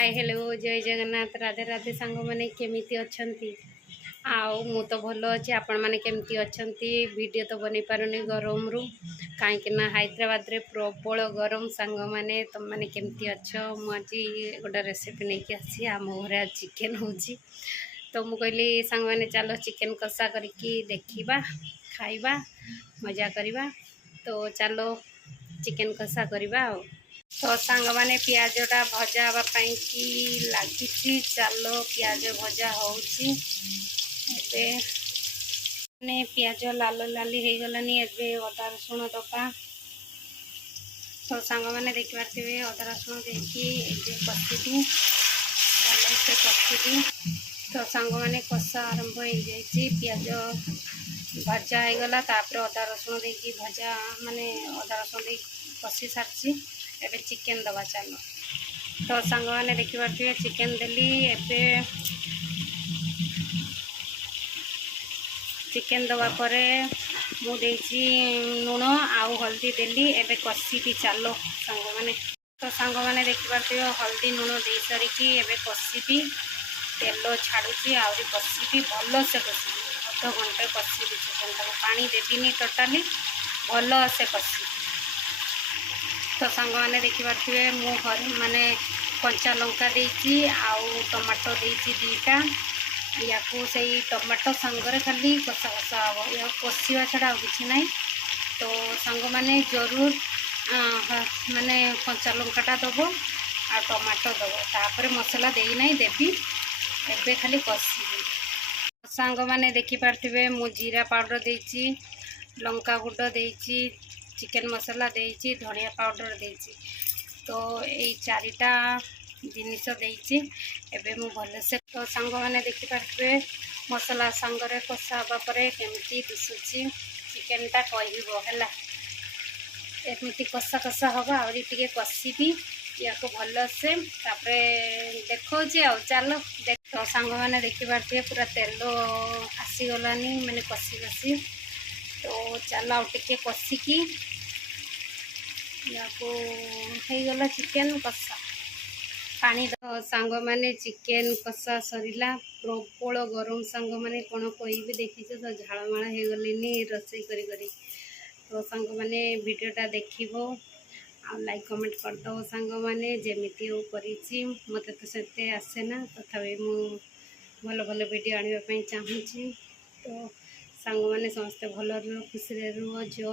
hi hello जय जगन्नाथ राधे राधे सांग मैंने केमिति अछंती आउ मु तो भल अच्छे आपण मैंने केमती अछंती वीडियो तो बनी पारुनी गरम रु कहीं हैदराबाद रे प्रबल गरम सांग मैंने तुम मैंने केमती अच्छ मुझे गोटे रेसिपी नहीं कि आसी आम घर आज चिकेन होची तो मु कहली सांग मैंने चलो चिकेन कषा करके देखा खाइबा मजा करवा तो चलो चिकेन कषा करवा तो सांग मैंने पियाजटा भजा हाँपाई कि लगी चलो पियाज भजा होने पियाज लाल लाली हो गलानी एबे अदा रसुण दबा तो सांग मैंने देखिपारे अदा रसुण देखिए कषी भल से कषी तो सांग मैंने कषा आरंभ हो जाए पियाज भजा हो गला अदा रसुण देखिए भजा माने अदा रसुण दे कषी सारी एबे चिकेन दबा चलो तो सांग मैंने देखिपारे चिकेन देली एबे चिकेन दबा परे मु देसी लुण आउ हल्दी देली एबे कषी चलो सांग मैंने तो सांग मैंने देखिपारे हल्दी लुण दे सारिकी एबे कषी तेल छाड़ुची आहरी कषी भल से कषी अध घंटे कषी चिकेन तक पानी देविनी टोटाली भल से कषी तो सांग मैंने देखिपारे मु माने कंचा लंका देती आउ टमाटो देती दीटा या से टमाटो सांगरे खाली कषा कषा हम या कषा छड़ा कि ना तो सांग मैंने जरूर माने कंचा लंकाटा दब आ टमाटो दब तापर मसला दे ना देवी एबे खाली कषी सांग मैंने देखिपारे मु जीरा पाउडर देती लंका गुंड देती चिकेन मसला देती धनिया पाउडर देती तो यही चारिटा जिनिस देती एबे मु भल से तो सांग मैंने देखिपारे मसला सांगरे कषा हाँपर केमती दिशुची चिकेनटा कहला एमती कषा कषा हम आहरी टे कषी या भल से देखो चलो देख तो सांग मैंने देखिपारे पूरा तेल आसीगलानी मैंने कषी कषी तो चलो आउ टे कषिकी या गला चिकेन कषा पानी तो सांग मैंने चिकेन कषा सरीला प्रबल गरम सांग मैंने कौन कह देखी तो झाड़माड़ हो गली रोसई करी तो सांग मैंने वीडियोटा देखो आ लाइक कमेंट करदो सांग मैंने जमीती करी मत तो से आसेना तथापि मु भल भल वीडियो आने चाहूँगी तो सांग मैंने समस्ते भल रुह खुशी रुह जो